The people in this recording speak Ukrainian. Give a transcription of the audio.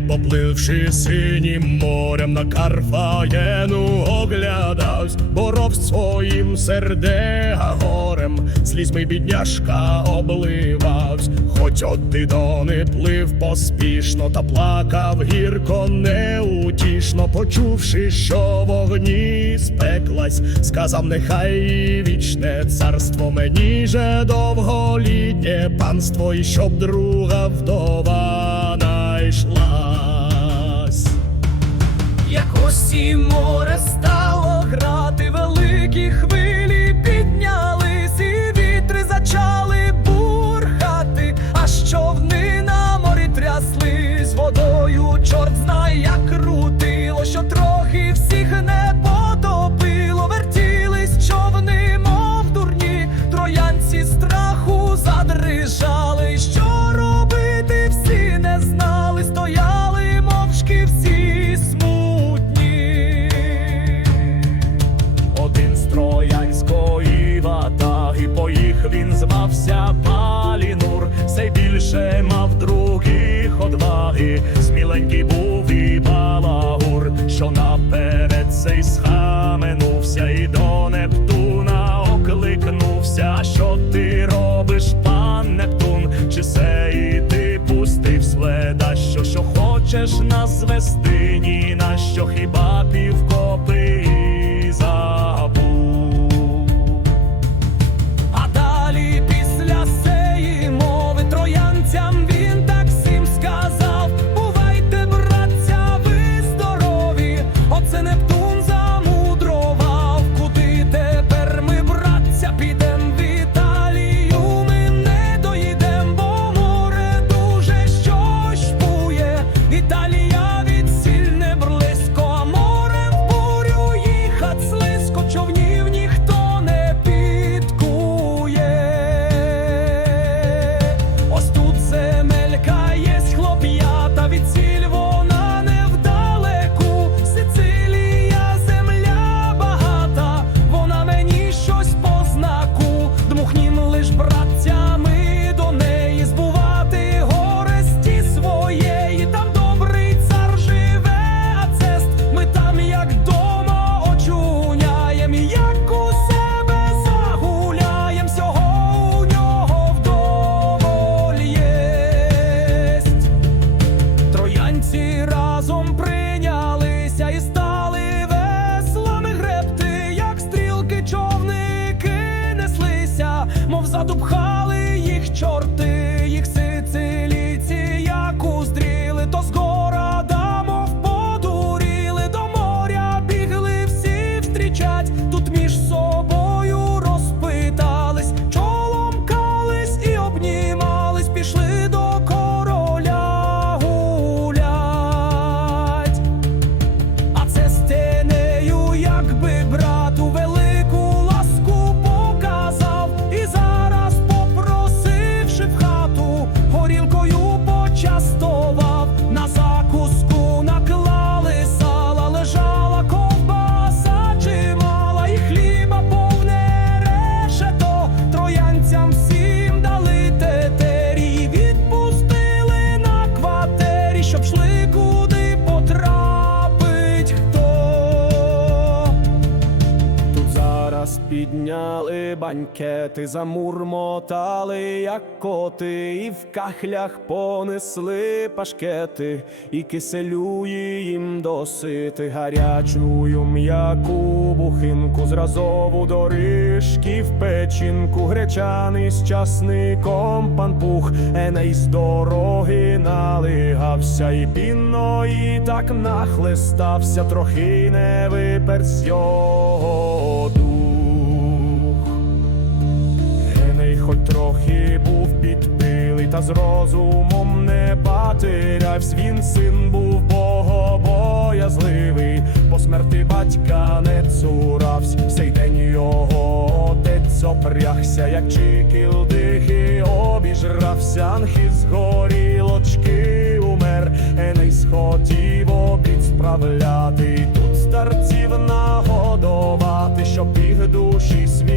попливши синім морем на Карфаєну оглядавсь, боров своїм сердега горем, слізьми бідняшка обливавсь, хоч от Дидони плив поспішно та плакав гірко неутішно, почувши, що вогні спеклась, сказав, нехай вічне царство мені же довголітнє панство, і щоб друга вдова найшлась. Якось і море стало грати, великі мов задупхали їх чорти, підняли банкети, замурмотали, як коти, і в кахлях понесли пашкети, і киселює їм досити гарячую м'яку бухинку, зразову дорижки в печінку, гречаний з часником панпух, еней з дороги налигався, і пінно, і так нахлистався, трохи не виперсь його та з розумом не потерявсь він син був богобоязливий, по смерти батька не цуравсь, сей день його отець опрягся, як чикіл дихи обіжрався, анхід з горілочки умер, Еней схотів обід справляти, тут старців нагодувати, щоб їх душі світ.